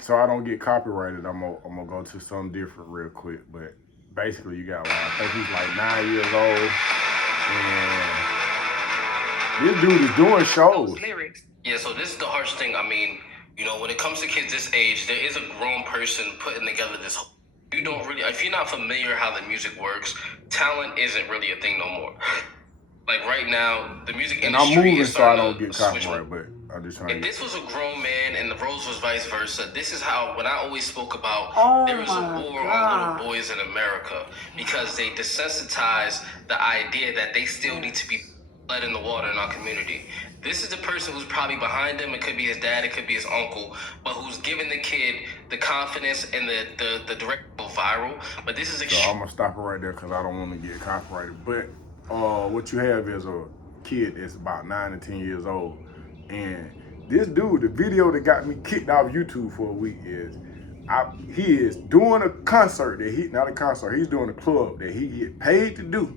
So I don't get copyrighted, I'm gonna go to something different real quick. But basically, you got like, I think he's like 9 years old, and this dude is doing shows. Yeah, so this is the harsh thing. I mean, when it comes to kids this age, there is a grown person putting together this. You don't really, if you're not familiar how the music works, talent isn't really a thing no more. Like right now, the music and I'm industry moving is so I starting don't to get switch. copyrighted, but I'm just trying If to this was a grown man and the roles was vice versa, this is how, when I always spoke about there is a war on little boys in America because they desensitize the idea that they still need to be led in the water in our community. This is the person who's probably behind him. It could be his dad, it could be his uncle, but who's giving the kid the confidence and the direct viral. But this is So I'm gonna stop it right there because I don't want to get copyrighted. But what you have is a kid that's about 9 to 10 years old, and this dude, the video that got me kicked off YouTube for a week is he is doing a concert that he's doing a club that he get paid to do.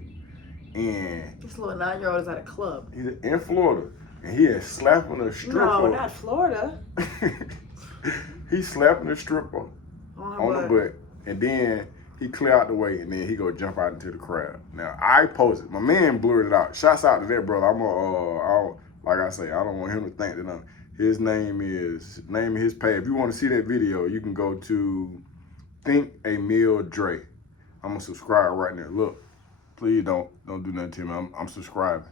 And this little 9-year-old is at a club. He's in Florida, and he is slapping a stripper. No, not Florida. He's slapping a stripper on the butt, and then he clear out the way, and then he go jump out into the crowd. Now I posted. My man blurred it out. Shouts out to that brother. Like I say, I don't want him to think that his name of his page. If you want to see that video, you can go to Think a Meal Dre. I'm gonna subscribe right now. Look. Please don't do nothing to me. I'm subscribing,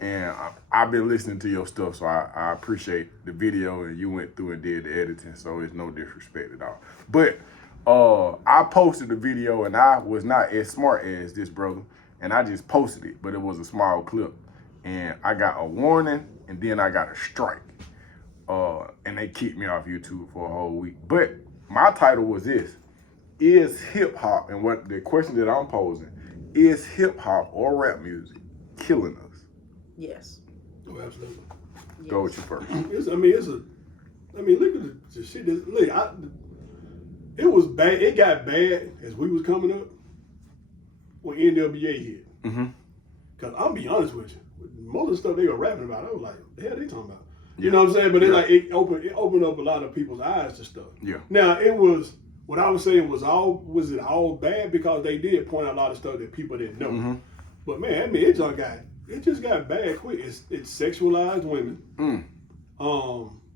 and I've been listening to your stuff, so I appreciate the video, and you went through and did the editing, so it's no disrespect at all. But I posted the video, and I was not as smart as this brother, and I just posted it, but it was a small clip, and I got a warning, and then I got a strike, and they kicked me off YouTube for a whole week. But my title was this: is hip hop, and what the question that I'm posing. Is hip-hop or rap music killing us? Yes. Oh, absolutely. Yes. Go with you first. Look at the shit. It was bad. It got bad as we was coming up when NWA hit. Mm-hmm. Because I'll be honest with you, most of the stuff they were rapping about, I was like, what the hell are they talking about? You know what I'm saying? But it opened up a lot of people's eyes to stuff. Yeah. Now, what I was saying was it all bad because they did point out a lot of stuff that people didn't know. Mm-hmm. But man, it just got bad quick. It's sexualized women,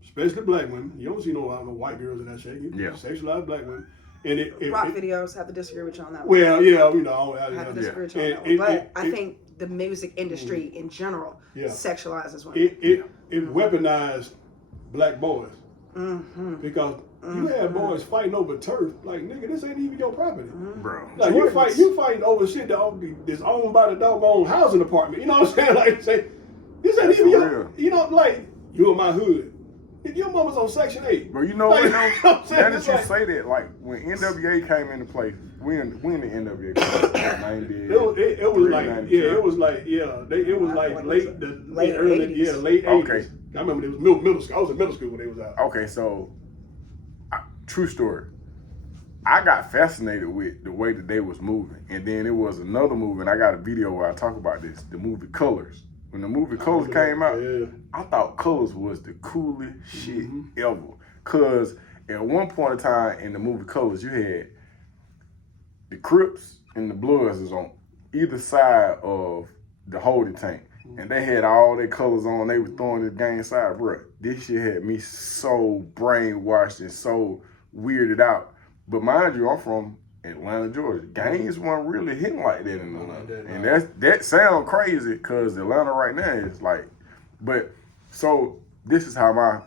especially black women. You don't see no white girls in that shit. Yeah. Sexualized black women. And rock videos have to disagree with you on that one. Well, yeah, I have to disagree with you on that one. But I think the music industry in general sexualizes women. It weaponized black boys. Mm-hmm. Because you had boys fighting over turf, like nigga, this ain't even your property, bro. Like you fighting over shit that's owned by the doggone housing department. You know what I'm saying? Like say, this ain't even your, like you in my hood. If your mama's on Section 8. But you know what? Now that you say that, like when NWA came into play, when the NWA came, 90, it was like late early 80s. Late 80s. Okay. I remember it was middle school. I was in middle school when they was out. Okay, so true story. I got fascinated with the way that they was moving, and then it was another movie, and I got a video where I talk about this. The movie Colors. When the movie Colors came out, I thought Colors was the coolest shit ever. Cause at one point in time in the movie Colors, you had the Crips and the Bloods was on either side of the holding tank. And they had all their colors on. They were throwing the gang side, bro. This shit had me so brainwashed and so weirded out. But mind you, I'm from Atlanta, Georgia. Gangs weren't really hitting like that in Atlanta. And that sound crazy because Atlanta right now is like, but so this is how my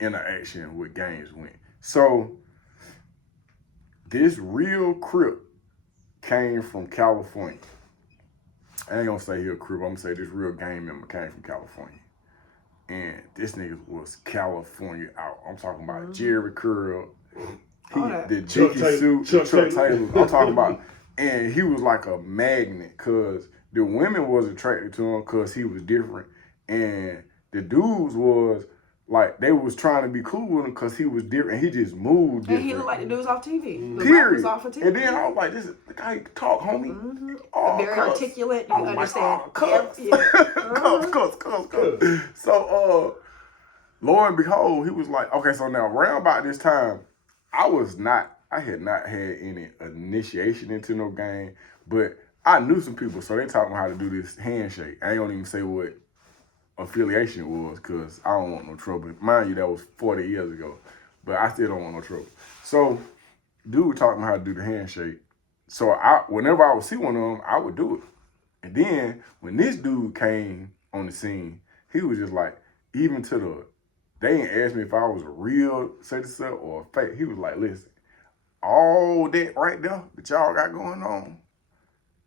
interaction with gangs went. So this real Crip came from California. I ain't gonna say he a Crip, I'm gonna say this real gang member came from California. And this nigga was California out. I'm talking about Jerry Curl, the Dickie suit, Chuck Taylor. I'm talking about, and he was like a magnet because the women was attracted to him because he was different. And the dudes was like, they was trying to be cool with him because he was different. He just moved different. And he looked like the dudes off TV. Period. Off of TV. And then I was like, this is the guy can talk, homie. Oh, very articulate. You can understand. Cuss. So lo and behold, he was like, okay, so now around about this time, I had not had any initiation into no game, but I knew some people, so they taught me how to do this handshake. I ain't gonna even say what affiliation it was, because I don't want no trouble. Mind you, that was 40 years ago, but I still don't want no trouble. So, dude taught me how to do the handshake. So, whenever I would see one of them, I would do it. And then, when this dude came on the scene, he was just like, even to they didn't ask me if I was a real citizen or a fake. He was like, listen, all that right there that y'all got going on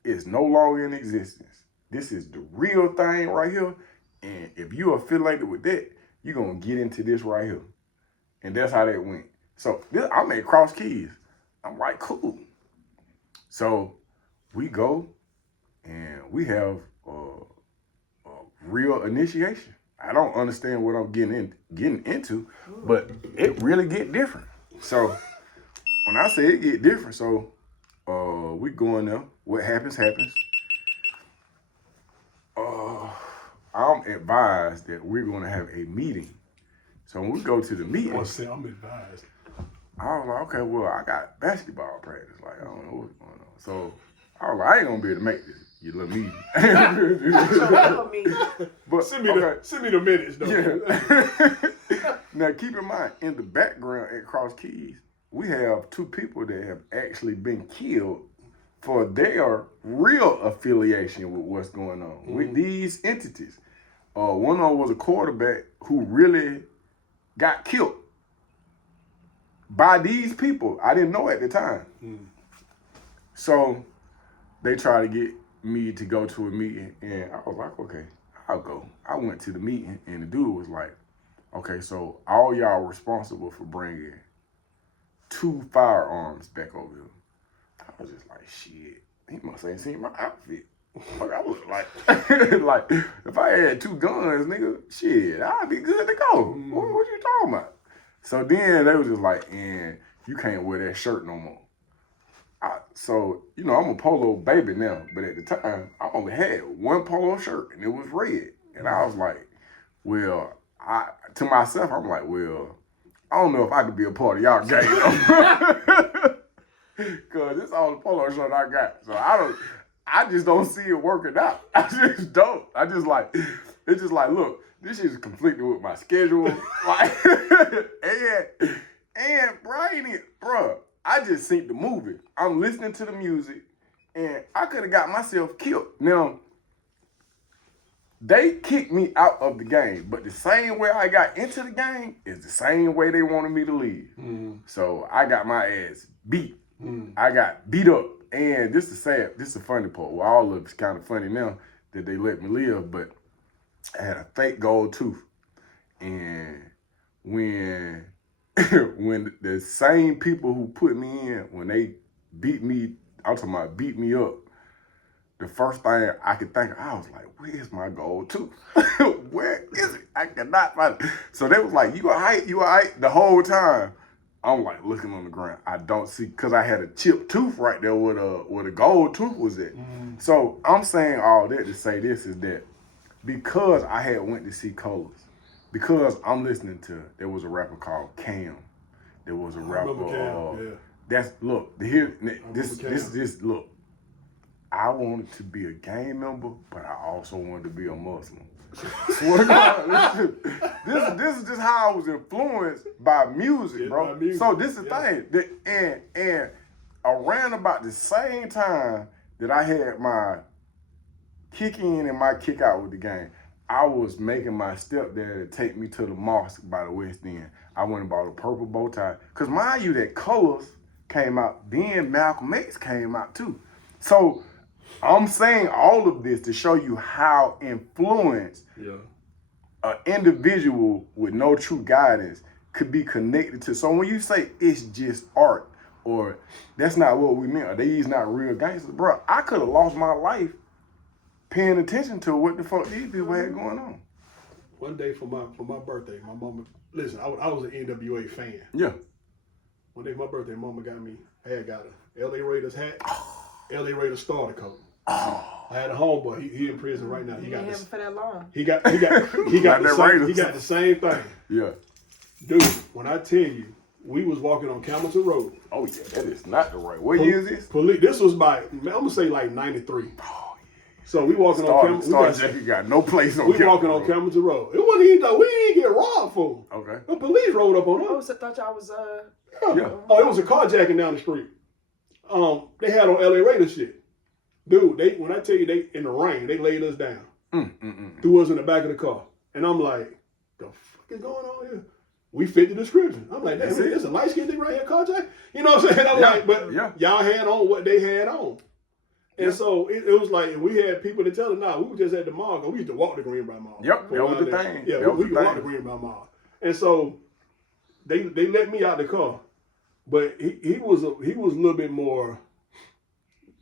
is no longer in existence. This is the real thing right here. And if you affiliated with that, you're going to get into this right here. And that's how that went. So I'm at Cross Keys. I'm like, cool. So we go and we have a real initiation. I don't understand what I'm getting into, but it really get different. So when I say it get different, so we go in there. What happens, happens. I'm advised that we're going to have a meeting. So when we go to the meeting, I'm advised. I was like, okay, well, I got basketball practice. Like, I don't know what's going on. So I was like, I ain't going to be able to make this, you little meeting. But send me the minutes, though. Yeah. Now, keep in mind, in the background at Cross Keys, we have two people that have actually been killed for their real affiliation with what's going on with these entities. One of them was a quarterback who really got killed by these people. I didn't know at the time. So they tried to get me to go to a meeting, and I was like, okay, I'll go. I went to the meeting, and the dude was like, okay, so all y'all responsible for bringing 2 firearms back over here. I was just like, shit, he must ain't seen my outfit. Like, I was like, like, if I had 2 guns, nigga, shit, I'd be good to go. What you talking about? So then they was just like, and you can't wear that shirt no more. So, you know, I'm a polo baby now, but at the time, I only had 1 polo shirt, and it was red. And I was like, well, to myself, I'm like, well, I don't know if I could be a part of y'all game, though. Because it's all the polo shirt I got. So I just don't see it working out. I just don't. It's just like, look, this is conflicting with my schedule. Like, and bro, I just seen the movie. I'm listening to the music, and I could have got myself killed. Now, they kicked me out of the game, but the same way I got into the game is the same way they wanted me to leave. So I got my ass beat. I got beat up. And this is sad. This is the funny part. Well, all of it's kind of funny now that they let me live, but I had a fake gold tooth. And when the same people who put me in, when they beat me, I'm talking about beat me up, the first thing I could think of, I was like, where's my gold tooth? Where is it? I cannot find it. So they was like, you all right? The whole time. I'm like looking on the ground. I don't see, because I had a chipped tooth right there where the gold tooth was at. So I'm saying all that to say this is that because I had went to see Colors, because I'm listening to, there was a rapper called Cam. There was a rapper. Look. I wanted to be a gang member, but I also wanted to be a Muslim. Swear to God, this is just how I was influenced by music, bro. By music. So this is the thing. And around about the same time that I had my kick in and my kick out with the game, I was making my stepdad take me to the mosque by the West End. I went and bought a purple bow tie. Because mind you, that Colors came out, then Malcolm X came out too. So I'm saying all of this to show you how influenced an individual with no true guidance could be connected to. So when you say it's just art, or that's not what we meant, or these not real gangsters, bro, I could have lost my life paying attention to what the fuck these people had going on. One day for my birthday, my mama, listen, I was an NWA fan. Yeah. One day for my birthday, mama got me, I had got a LA Raiders hat, LA Raiders starter coat. I had a homeboy. He in prison right now. He got this for that long. He got the same thing. Yeah. Dude, when I tell you, we was walking on Camilton Road. Oh yeah, that is not the right. What year is this? This was by, I'm gonna say like 93. Oh yeah. So we walking on Camilton. Star Jackie got no place on. We walking on Camilton Road. It wasn't even though we didn't get robbed for. Okay. The police rolled up on us. I thought y'all was Yeah. Oh, it was a carjacking down the street. They had on LA Raiders shit. Dude, when I tell you they in the rain, they laid us down. Threw us in the back of the car. And I'm like, the fuck is going on here? We fit the description. I'm like, damn, there's a light skinned nigga right here, carjack. You know what I'm saying? I'm like, but y'all had on what they had on. And so it was like, we had people to tell us, nah, we were just at the mall. We used to walk the Greenbrier Mall. Yep, that was the thing. Yeah, we used to walk the Greenbrier Mall. And so they let me out the car. But he was a little bit more,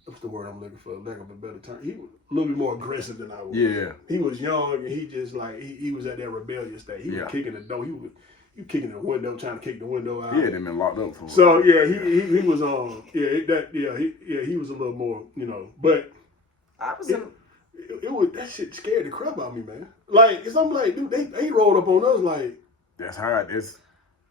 what's the word I'm looking for, lack of a better term. He was a little bit more aggressive than I was. Yeah. He was young and he just like, he was at that rebellious stage. He was kicking the door. He was kicking the window, trying to kick the window out. Yeah, they've been locked up for. So yeah, he was he was a little more, but I was it was that shit scared the crap out of me, man. Like, it's I'm like, dude, they rolled up on us like. That's how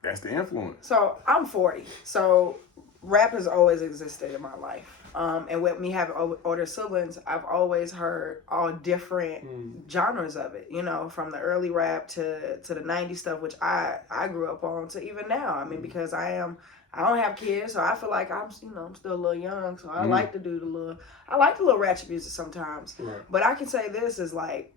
that's the influence. So I'm 40. So rap has always existed in my life. And with me having older siblings, I've always heard all different genres of it, from the early rap to the 90s stuff, which I grew up on, to even now. I mean, because I don't have kids, so I feel like I'm still a little young, so I like to do the little ratchet music sometimes. Right. But I can say this is like,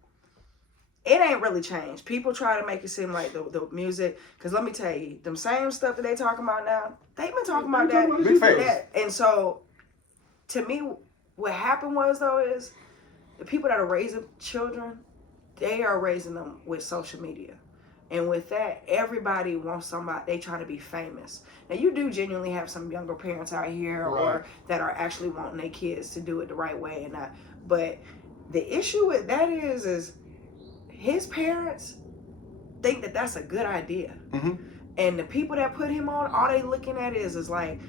it ain't really changed. People try to make it seem like the music, because let me tell you, them same stuff that they talking about now, they've been talking about that. And so, to me, what happened was, though, is the people that are raising children, they are raising them with social media. And with that, everybody wants somebody, they trying to be famous. Now, you do genuinely have some younger parents out here or that are actually wanting their kids to do it the right way and not. But the issue with that is his parents think that that's a good idea. Mm-hmm. And the people that put him on, all they looking at is like,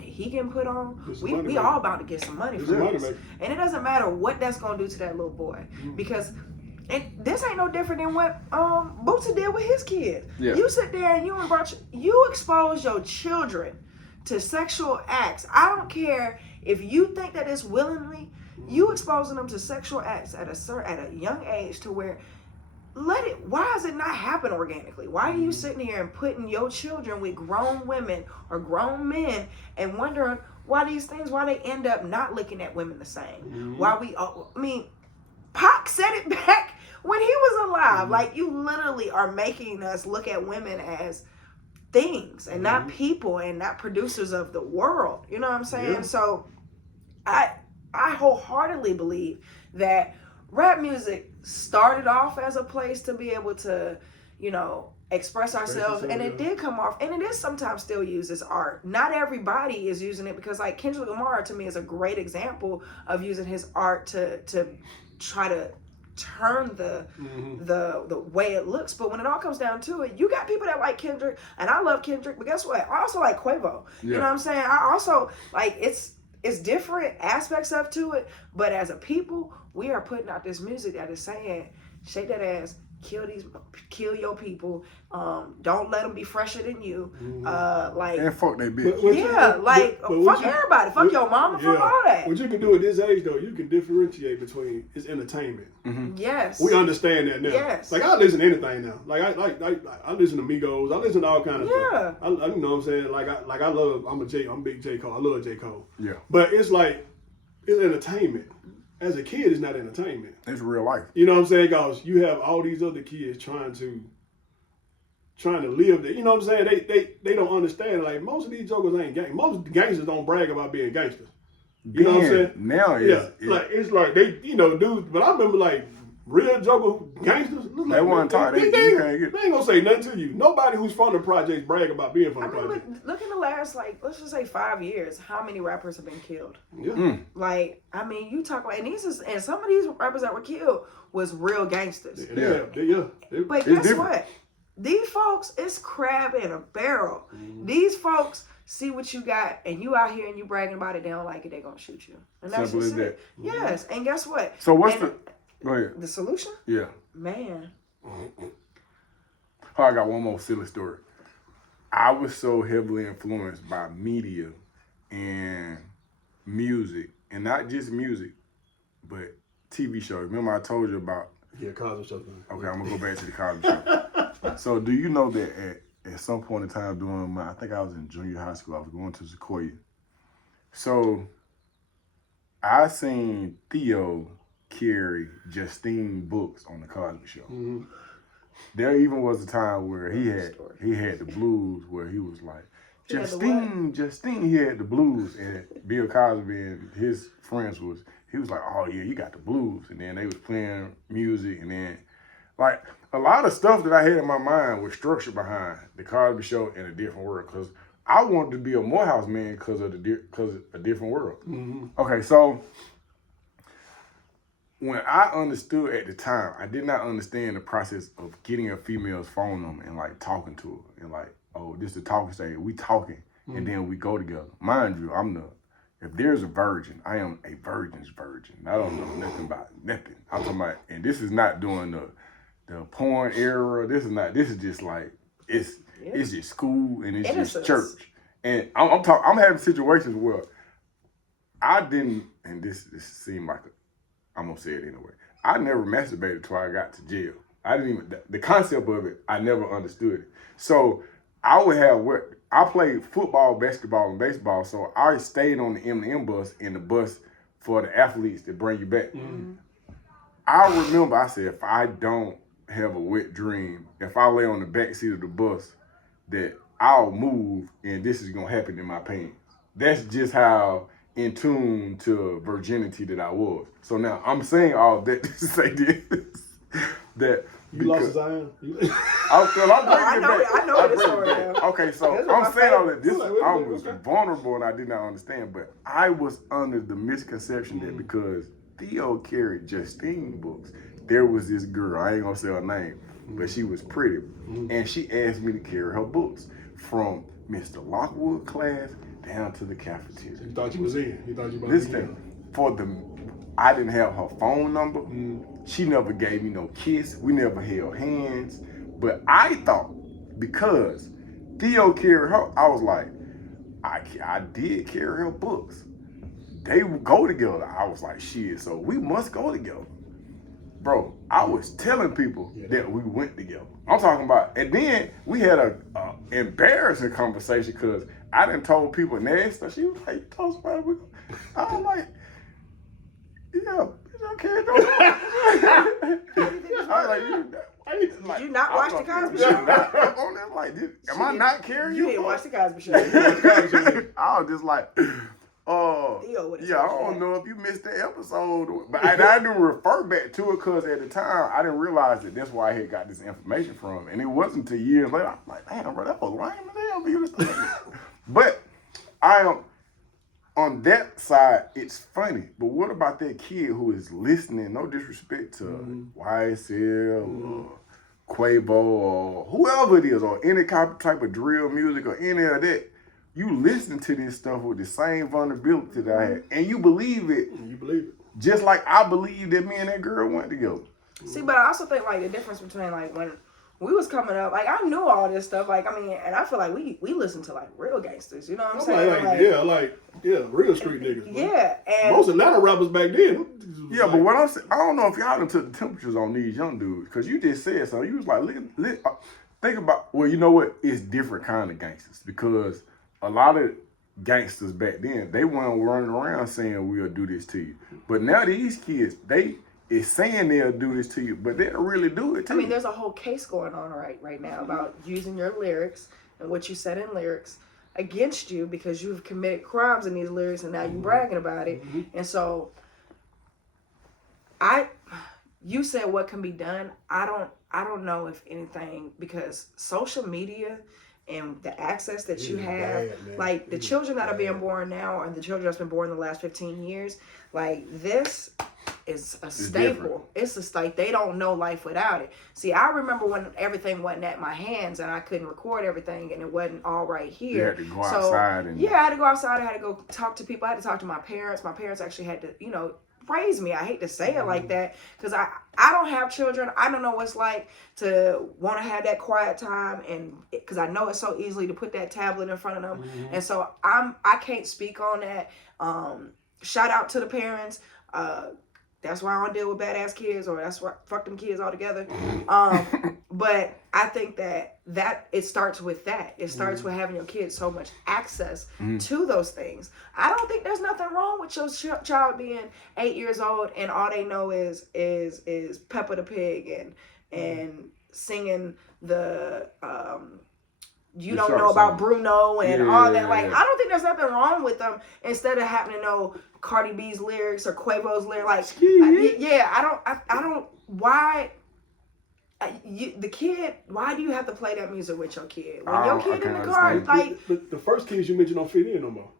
he getting put on. We all about to get some money for this. And it doesn't matter what that's going to do to that little boy. Because this ain't no different than what Bootsy did with his kid. Yeah. You sit there and you expose your children to sexual acts. I don't care if you think that it's willingly, you exposing them to sexual acts at a young age to where why does it not happen organically? Why are you sitting here and putting your children with grown women or grown men and wondering why they end up not looking at women the same? Pac said it back when he was alive. Like, you literally are making us look at women as things and not people and not producers of the world. You know what I'm saying? Yeah. So I wholeheartedly believe that rap music started off as a place to be able to, express ourselves, and it did come off, and it is sometimes still used as art. Not everybody is using it, because like Kendrick Lamar to me is a great example of using his art to try to turn the way it looks. But when it all comes down to it, you got people that like Kendrick, and I love Kendrick, but guess what? I also like Quavo. Yeah. You know what I'm saying? I also like it's different aspects up to it, but as a people, we are putting out this music that is saying, shake that ass, kill your people, don't let them be fresher than you, and fuck that bitch. Fuck everybody, fuck your mama, fuck all that. What you can do at this age, though, you can differentiate between it's entertainment. Mm-hmm. Yes, we understand that now. Yes, like I listen to anything now. Like I listen to Migos, I listen to all kind of stuff. I you know what I'm saying? I'm a big J. Cole. I love J. Cole. Yeah, but it's like it's entertainment. As a kid, it's not entertainment. It's real life. You know what I'm saying? Because you have all these other kids trying to live there. You know what I'm saying? They don't understand. Like, most of these jokers ain't gangsters. Most gangsters don't brag about being gangsters. You know what I'm saying? Now it's like they, dudes. But I remember like real joker gangsters. They weren't taught. They ain't gonna say nothing to you. Nobody who's from the projects brag about being from the projects. Look in the last, let's just say 5 years, how many rappers have been killed? Yeah. You talk about, and some of these rappers that were killed was real gangsters. But guess what? These folks, it's crab in a barrel. Mm-hmm. These folks see what you got, and you out here and you bragging about it. They don't like it. They gonna shoot you. And that's simple just as it. that. Yes, and guess what? So go ahead. The solution? Yeah. Man. Hold Oh, I got one more silly story. I was so heavily influenced by media and music, and not just music, but TV shows. Remember I told you about? Yeah, Cosby Show. Okay, I'm gonna go back to the Cosby Show. So, do you know that at some point in time during I think I was in junior high school, I was going to Sequoia. So, I seen Theo carry Justine books on the Cosby Show. Mm-hmm. There even was a time where he had the blues where he was like, Justine, he had the blues, and Bill Cosby and his friends he was like, oh yeah, you got the blues, and then they was playing music, and then like a lot of stuff that I had in my mind was structured behind the Cosby Show in a different world, because I wanted to be a Morehouse man because of a different world. Mm-hmm. Okay, so when I understood at the time, I did not understand the process of getting a female's phone number and like talking to her and like, oh, this is the talking stage. We talking and then we go together. Mind you, if there's a virgin, I am a virgin's virgin. I don't know nothing about nothing. I'm talking about, and this is not during the porn era. This is just like, it's just school and it's just church. And I'm having situations where I didn't, and this seemed like I'm gonna say it anyway. I never masturbated till I got to jail. I didn't even, the concept of it, I never understood it. So I would have I played football, basketball, and baseball, so I stayed on the M&M bus and the bus for the athletes that bring you back. Mm-hmm. I remember I said, if I don't have a wet dream, if I lay on the back seat of the bus, that I'll move and this is gonna happen in my pants. That's just how in tune to virginity that I was. So now I'm saying all that to say this, that you lost his iron. I know this story. Okay, so I'm saying all that. I was vulnerable and I did not understand, but I was under the misconception that because Theo carried Justine books, there was this girl, I ain't gonna say her name, but she was pretty, and she asked me to carry her books from Mr. Lockwood class down to the cafeteria. You thought you was in. You thought you was in. I didn't have her phone number. She never gave me no kiss. We never held hands. But I thought because Theo carried her, I was like, I did carry her books. They would go together. I was like, shit, so we must go together. Bro, I was telling people that we went together. I'm talking about, and then we had a embarrassing conversation because I done told people nasty. She was like, you told somebody we go. I was like, yeah, I can't do it. I was like, did you not watch the Cosby Show? Am I not carrying you? You didn't watch the Cosby Show. I was just like, I don't know if you missed the episode, but I didn't refer back to it because at the time I didn't realize that that's where I had got this information from, and it wasn't until years later. I'm like, damn, bro, that was lame as hell for you to say. But I am on that side. It's funny, but what about that kid who is listening? No disrespect to YSL or Quavo or whoever it is, or any type of drill music or any of that. You listen to this stuff with the same vulnerability that I had, and you believe it. You believe it. Just like I believe that me and that girl went together. See, but I also think like the difference between like when we was coming up, like I knew all this stuff. Like, I mean, and I feel like we listened to like real gangsters. You know what I'm saying? Real street niggas. Man. Yeah, and most Atlanta rappers back then. Yeah, but what I'm saying, I don't know if y'all done took the temperatures on these young dudes, because you just said so. You was like, think about, well, you know what? It's different kind of gangsters, because a lot of gangsters back then, they weren't running around saying we'll do this to you. But now these kids, they is saying they'll do this to you, but they'll really do it to you. I mean, there's a whole case going on right now about using your lyrics and what you said in lyrics against you because you've committed crimes in these lyrics and now you're bragging about it. And so you said what can be done. I don't know if anything, because social media and the access that you have, like the children that are being born now and the children that's been born in the last 15 years, like this is a staple. It's like they don't know life without it. See, I remember when everything wasn't at my hands and I couldn't record everything and it wasn't all right here. You had to go outside. I had to go outside. I had to go talk to people. I had to talk to my parents. My parents actually had to, raised me. I hate to say it like that because I don't have children. I don't know what it's like to want to have that quiet time, and because I know it's so easily to put that tablet in front of them, and so I can't speak on that. Shout out to the parents. That's why I don't deal with badass kids, or that's why fuck them kids altogether. But I think that it starts with that. It starts with having your kids so much access to those things. I don't think there's nothing wrong with your child being 8 years old and all they know is Peppa the Pig and singing the you don't know about Bruno and all that. Like, I don't think there's nothing wrong with them instead of having to know Cardi B's lyrics or Quavo's lyrics. Like, I don't, why, the kid, why do you have to play that music with your kid? When your kid in the car, like. The first kids you mentioned don't fit in no more.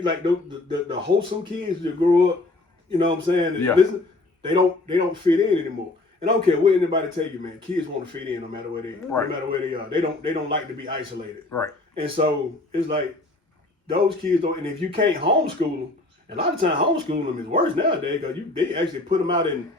Like, the wholesome kids that grow up, you know what I'm saying? Yeah. Listen, they don't fit in anymore. And I don't care what anybody tell you, man. Kids want to fit in no matter where they are. They don't like to be isolated. Right. And so it's like those kids don't. And if you can't homeschool them, a lot of times homeschooling them is worse nowadays because they actually put them out in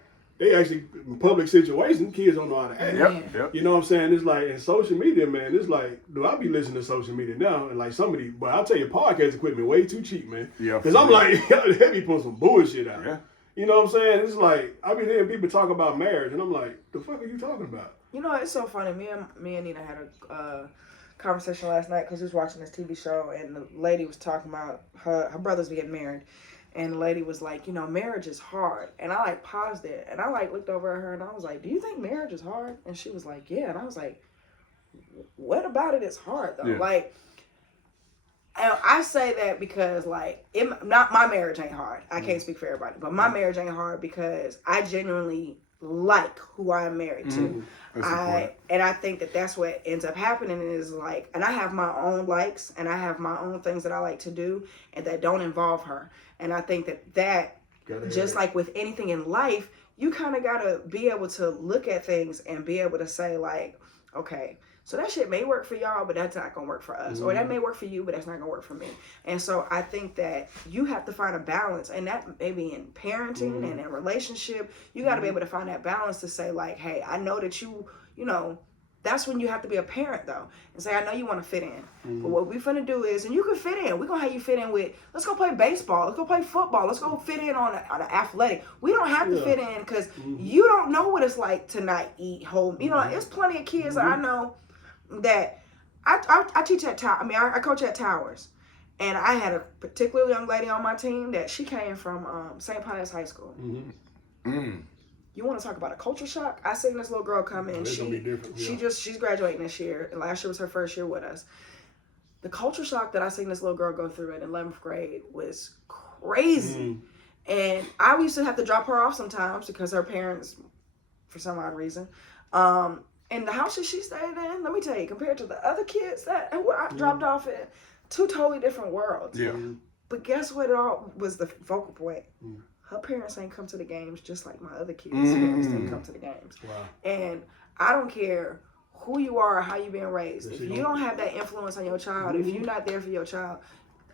public situations. Kids don't know how to act. Yep. You know what I'm saying? It's like in social media, man. It's like, do I be listening to social media now? And like somebody, but I'll tell you, podcast equipment way too cheap, man. Yeah. Because I'm like, they be putting some bullshit out. Yeah. You know what I'm saying? It's like, I be hearing people talk about marriage, and I'm like, the fuck are you talking about? You know, it's so funny. Me and Nina had a conversation last night because we was watching this TV show, and the lady was talking about her brothers getting married. And the lady was like, you know, marriage is hard. And I like paused it, and I like looked over at her, and I was like, do you think marriage is hard? And she was like, yeah. And I was like, what about it is hard, though? Yeah. Like, and I say that because, like, not my marriage ain't hard. I can't speak for everybody, but my marriage ain't hard because I genuinely like who I'm married to. And I think that that's what ends up happening is like, and I have my own likes and I have my own things that I like to do and that don't involve her. And I think that just like with anything in life, you kind of got to be able to look at things and be able to say like, okay, so that shit may work for y'all, but that's not going to work for us. Or that may work for you, but that's not going to work for me. And so I think that you have to find a balance. And that may be in parenting and in relationship. You got to be able to find that balance to say like, hey, I know that you know, that's when you have to be a parent though. And say, I know you want to fit in. But what we finna do is, and you can fit in. We're going to have you fit in with, let's go play baseball. Let's go play football. Let's go fit in on an athletic. We don't have to fit in because you don't know what it's like to not eat home. You know, there's plenty of kids that I know that I teach at I coach at Towers, and I had a particular young lady on my team that she came from St. Pius High School. You want to talk about a culture shock? I seen this little girl come in. She's graduating this year, and last year was her first year with us. The culture shock that I seen this little girl go through in 11th grade was crazy. And I used to have to drop her off sometimes because her parents, for some odd reason, and the house that she stayed in, let me tell you, compared to the other kids that I dropped off in, two totally different worlds. Yeah. But guess what? It all was the focal point. Her parents ain't come to the games just like my other kids' parents didn't come to the games. Wow. And I don't care who you are or how you're being raised. If you don't have that influence on your child, if you're not there for your child,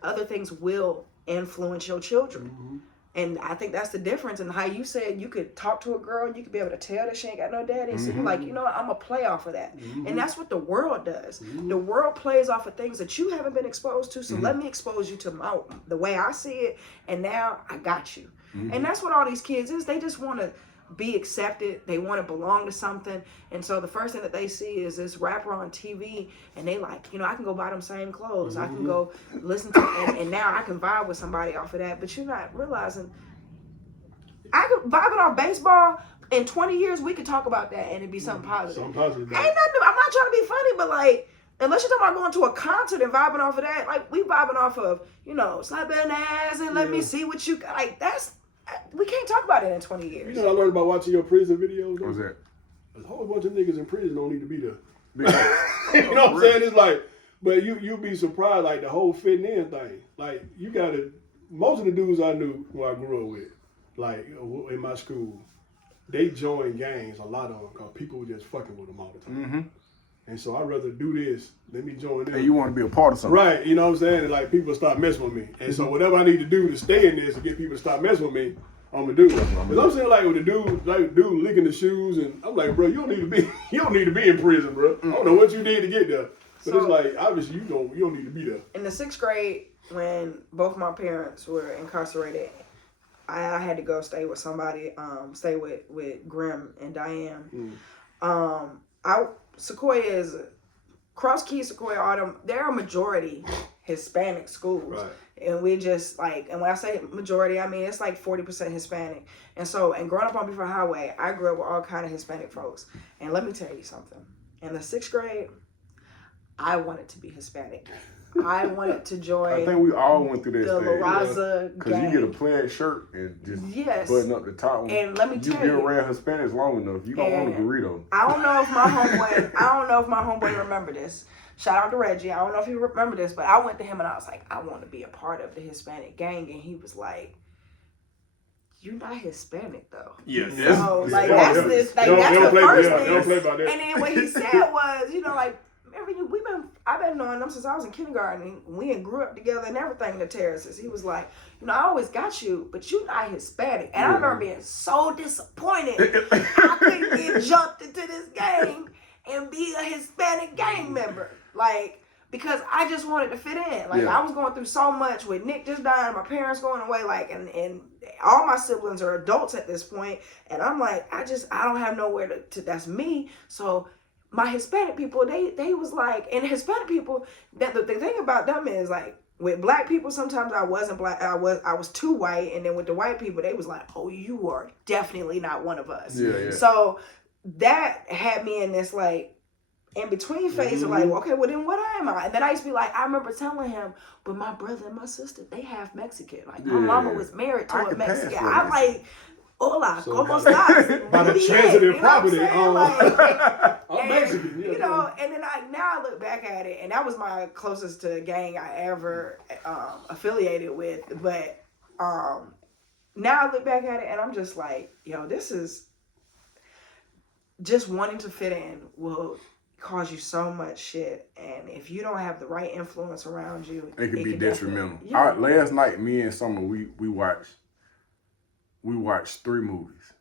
other things will influence your children. And I think that's the difference in how you said you could talk to a girl and you could be able to tell that she ain't got no daddy. So you're like, you know what, I'm going to play off of that. And that's what the world does. The world plays off of things that you haven't been exposed to. So let me expose you to the way I see it. And now I got you. And that's what all these kids is. They just want to be accepted. They want to belong to something. And so the first thing that they see is this rapper on TV, and they like, you know, I can go buy them same clothes. I can go listen to and now I can vibe with somebody off of that. But you're not realizing I could vibe off baseball. In 20 years, we could talk about that and it'd be something positive. Something positive. Ain't nothing. I'm not trying to be funny, but like, unless you're talking about going to a concert and vibing off of that, like we vibing off of, you know, slapping ass and let me see what you got. Like we can't talk about it in 20 years. You know what I learned about watching your prison videos? What was that? A whole bunch of niggas in prison don't need to be there. You know what I'm saying? It's like, but you be surprised, like the whole fitting in thing. Like you gotta, most of the dudes I knew who I grew up with, like in my school, they joined gangs, a lot of them, because people were just fucking with them all the time. And so I'd rather do this, let me join them. Hey, you want to be a part of something. Right, you know what I'm saying? And like people stop messing with me. And so whatever I need to do to stay in this and get people to stop messing with me, I'm gonna do. Because I'm saying like with the dude licking the shoes, and I'm like, bro, you don't need to be in prison, bro. I don't know what you did to get there. But it's like obviously you don't need to be there. In the 6th grade, when both my parents were incarcerated, I had to go stay with somebody, stay with Grim and Diane. Sequoia is Cross Keys, Sequoia, Autumn. They're a majority Hispanic schools, right. And we just like, and when I say majority, I mean it's like 40% Hispanic. And so, and growing up on Beaufort Highway, I grew up with all kind of Hispanic folks. And let me tell you something. In the 6th grade, I wanted to be Hispanic. I wanted to join. I think we all went through that the stage. La Raza Because you get a plaid shirt and just button up the top one. And let me tell you, you've been around Hispanics long enough. You don't want a burrito. I don't know if my homeboy remember this. Shout out to Reggie. I don't know if he remember this, but I went to him and I was like, I want to be a part of the Hispanic gang, and he was like, "You're not Hispanic though." Yes. So like that's the first thing. Don't play about that. And then what he said was, like. I've been knowing them since I was in kindergarten. We grew up together and everything. The terraces. He was like, I always got you, but you not Hispanic. And I remember being so disappointed. I couldn't get jumped into this gang and be a Hispanic gang member, because I just wanted to fit in. I was going through so much with Nick just dying, my parents going away, and all my siblings are adults at this point, and I'm like, I don't have nowhere to that's me. So my Hispanic people, they was like, and Hispanic people, that the thing about them is like, with black people, sometimes I wasn't black, I was too white, and then with the white people, they was like, oh, you are definitely not one of us. Yeah. So that had me in this in between phase of okay, well then what am I? And then I used to be like, I remember telling him, but my brother and my sister, they half Mexican. My mama was married to a Mexican. I'm like, hola, ¿cómo estás? By the transitive property. I'm Mexican. And then now I look back at it, and that was my closest to a gang I ever affiliated with. But now I look back at it, and I'm just like, this is just wanting to fit in will cause you so much shit, and if you don't have the right influence around you, it can be detrimental. Yeah. Last night, me and Summer, we watched 3 movies.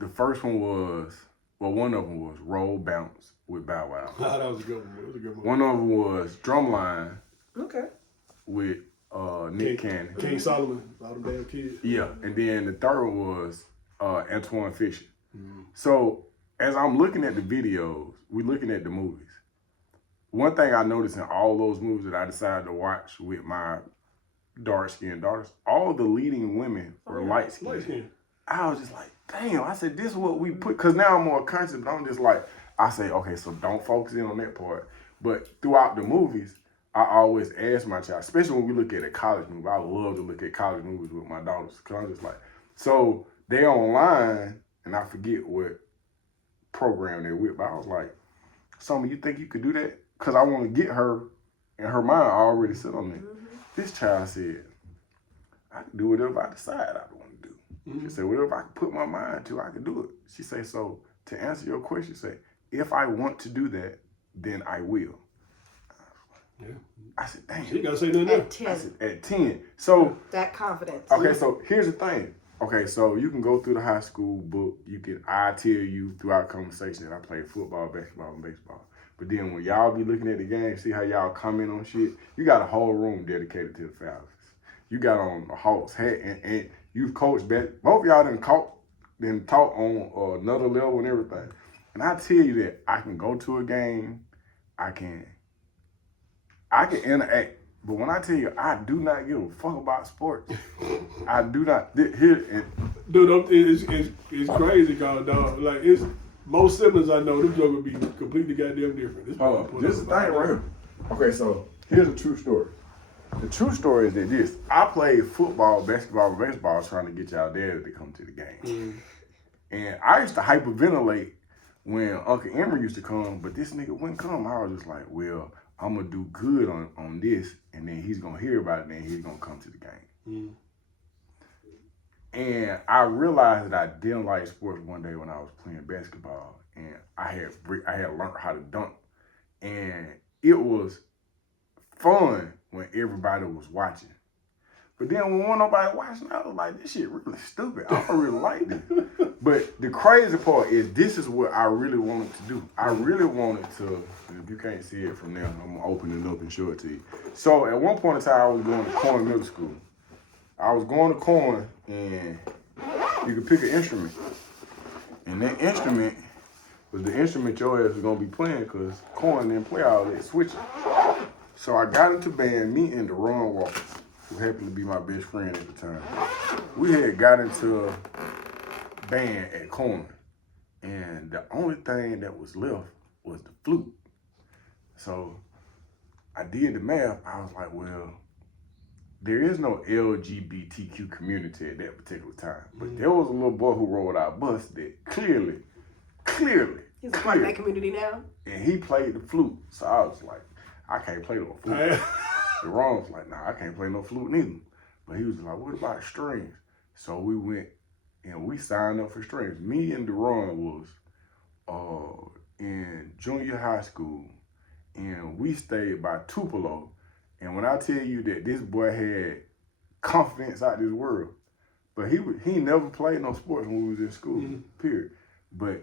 The first one was, one of them was Roll Bounce with Bow Wow. That was a good one. It was a good one. One of them was Drumline. Okay. With Nick Cannon. King Solomon, all them damn kids. Yeah, and then the third one was Antoine Fisher. So as I'm looking at the videos, we're looking at the movies. One thing I noticed in all those movies that I decided to watch with my dark-skinned daughters, all the leading women were light-skinned. I was just like, damn, I said, this is what we put, because now I'm more conscious, but I'm just like, I say, okay, so don't focus in on that part. But throughout the movies, I always ask my child, especially when we look at a college movie, I love to look at college movies with my daughters, because I'm just like, so they online, and I forget what program they're with, but I was like, Summer, you think you could do that? Because I want to get her, and her mind already set on me. This child said, I can do whatever I decide I want to do. She said, whatever I can put my mind to, I can do it. She said, so to answer your question, say, if I want to do that, then I will. Yeah. I said, damn. She gotta say nothing else. At 10. I said, at 10. So that confidence. Okay, so here's the thing. Okay, so you can go through the high school book. I tell you throughout conversation that I played football, basketball, and baseball. But then when y'all be looking at the game, see how y'all comment on shit, you got a whole room dedicated to the Falcons. You got on a Hawks hat, and you've coached back. Both of y'all done taught on another level and everything. And I tell you that I can go to a game, I can interact. But when I tell you, I do not give a fuck about sports. I do not. Dude, it's crazy, dog. Like, it's most siblings I know, them jokers be completely goddamn different. This is the thing right here. Okay, so here's a true story. The true story is that I played football, basketball, and baseball trying to get y'all daddy to come to the game. And I used to hyperventilate when Uncle Emery used to come, but this nigga wouldn't come. I was just like, well, I'm going to do good on this, and then he's going to hear about it, and then he's going to come to the game. And I realized that I didn't like sports one day when I was playing basketball, and I had learned how to dunk. And it was fun when everybody was watching. But then when wasn't nobody watching, I was like, this shit really stupid. I don't really like this. But the crazy part is this is what I really wanted to do. I really wanted to, if you can't see it from there, I'm gonna open it up and show it to you. So at one point in time, I was going to Corn Middle School. I was going to Corn, and you could pick an instrument. And that instrument was the instrument your ass was gonna be playing, because Corn didn't play all that switching. So I got into band, me and Deron Walker, who happened to be my best friend at the time. We had got into band at Corn, and the only thing that was left was the flute. So I did the math. I was like, well, there is no LGBTQ community at that particular time, but there was a little boy who rode our bus that clearly, He's a part of that community now. and he played the flute. So I was like, I can't play no flute. Deron was like, nah, I can't play no flute neither. But he was like, what about strings? So we went and we signed up for strings. Me and Deron was in junior high school, and we stayed by Tupelo. And when I tell you that this boy had confidence out this world, but he never played no sports when we was in school, period. But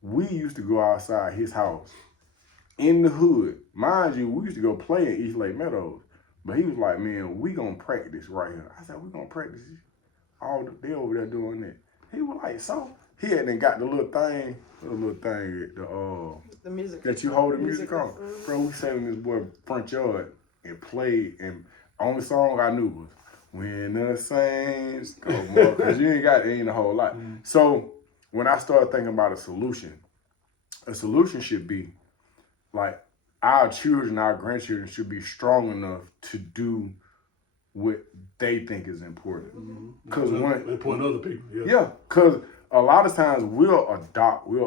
we used to go outside his house in the hood. Mind you, we used to go play in East Lake Meadows. But he was like, man, we gonna practice right here. I said, we gonna practice they over there doing that. He was like, so? He had then got the little thing, The music. that you hold the music on. Bro, we sat in this boy front yard and played, and only song I knew was When the Saints Go More, because you ain't a whole lot. So when I started thinking about a solution should be like our children, our grandchildren should be strong enough to do what they think is important. Because important other people. Yeah, because a lot of times we'll adapt, we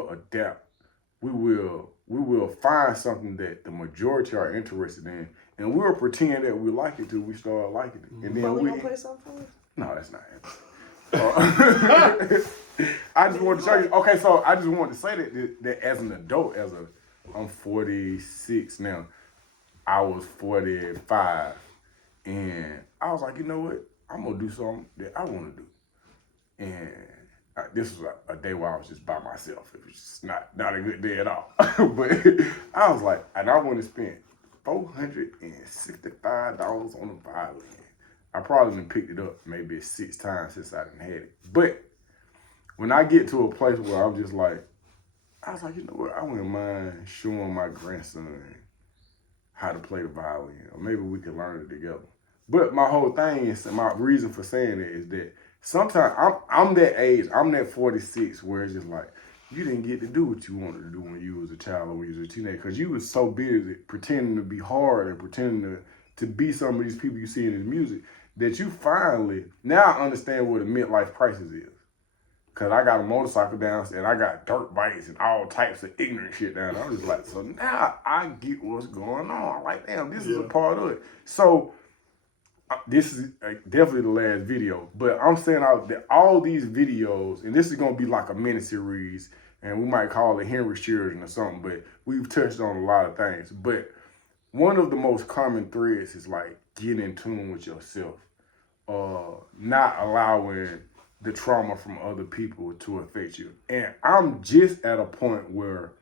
will find something that the majority are interested in, and we'll pretend that we like it till we start liking it. And then we gonna play something for us? No, that's not it. I just wanted to show you. Okay, so I just wanted to say that as an adult, I'm 46 now. I was 45, and I was like, you know what? I'm gonna do something that I want to do. And this was a day where I was just by myself. It was just not a good day at all. But I was like, and I want to spend $465 on a violin. I probably done picked it up maybe 6 times since I done had it. But when I get to a place where I'm just like, I was like, you know what? I wouldn't mind showing my grandson how to play the violin, or maybe we could learn it together. But my whole thing is, my reason for saying it is that sometimes I'm that age, I'm that 46 where it's just like, you didn't get to do what you wanted to do when you was a child or when you was a teenager, because you was so busy pretending to be hard and pretending to be some of these people you see in his music, that you finally, now I understand what a midlife crisis is. Because I got a motorcycle downstairs, and I got dirt bikes and all types of ignorant shit down there. I'm just like, so now I get what's going on. Like, damn, this is a part of it. So this is definitely the last video, but I'm saying that all these videos, and this is going to be like a mini-series, and we might call it Henry's Children or something, but we've touched on a lot of things. But one of the most common threads is like getting in tune with yourself, not allowing the trauma from other people to affect you. And I'm just at a point where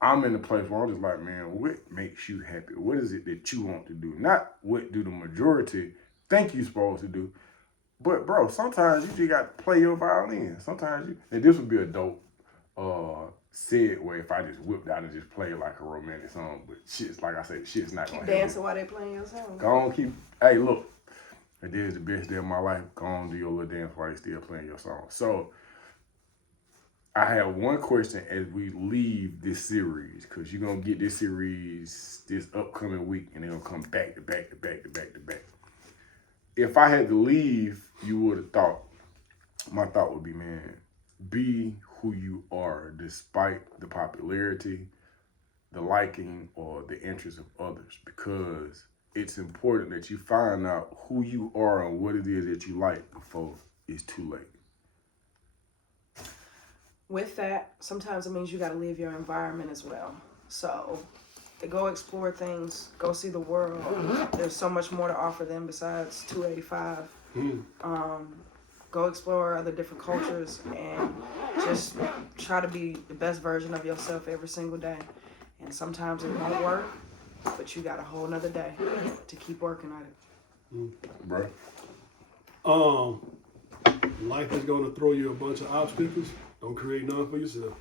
I'm in a place where I'm just like, man, what makes you happy? What is it that you want to do? Not what do the majority think you're supposed to do. But bro, sometimes you just got to play your violin. Sometimes and this would be a dope segue if I just whipped out and just played like a romantic song. But shit's, like I said, shit's not going to happen. Dancing while they playing your song. Go on, hey, look. Today is the best day of my life. Go on, do your little dance while you're still playing your song. So, I have one question as we leave this series, because you're going to get this series this upcoming week, and they're going to come back to back to back to back to back. If I had to leave, you would have thought, my thought would be, man, be who you are despite the popularity, the liking, or the interest of others, because it's important that you find out who you are and what it is that you like before it's too late. With that, sometimes it means you got to leave your environment as well. So to go explore things, go see the world. There's so much more to offer them besides 285. Go explore other different cultures and just try to be the best version of yourself every single day. And sometimes it won't work, but you got a whole nother day to keep working at it. Bro. Life is going to throw you a bunch of obstacles. Don't create none for yourself.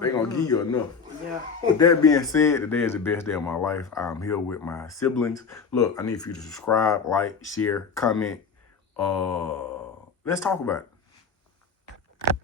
They gonna give you enough. Yeah. With that being said, today is the best day of my life. I'm here with my siblings. Look, I need for you to subscribe, like, share, comment. Let's talk about it.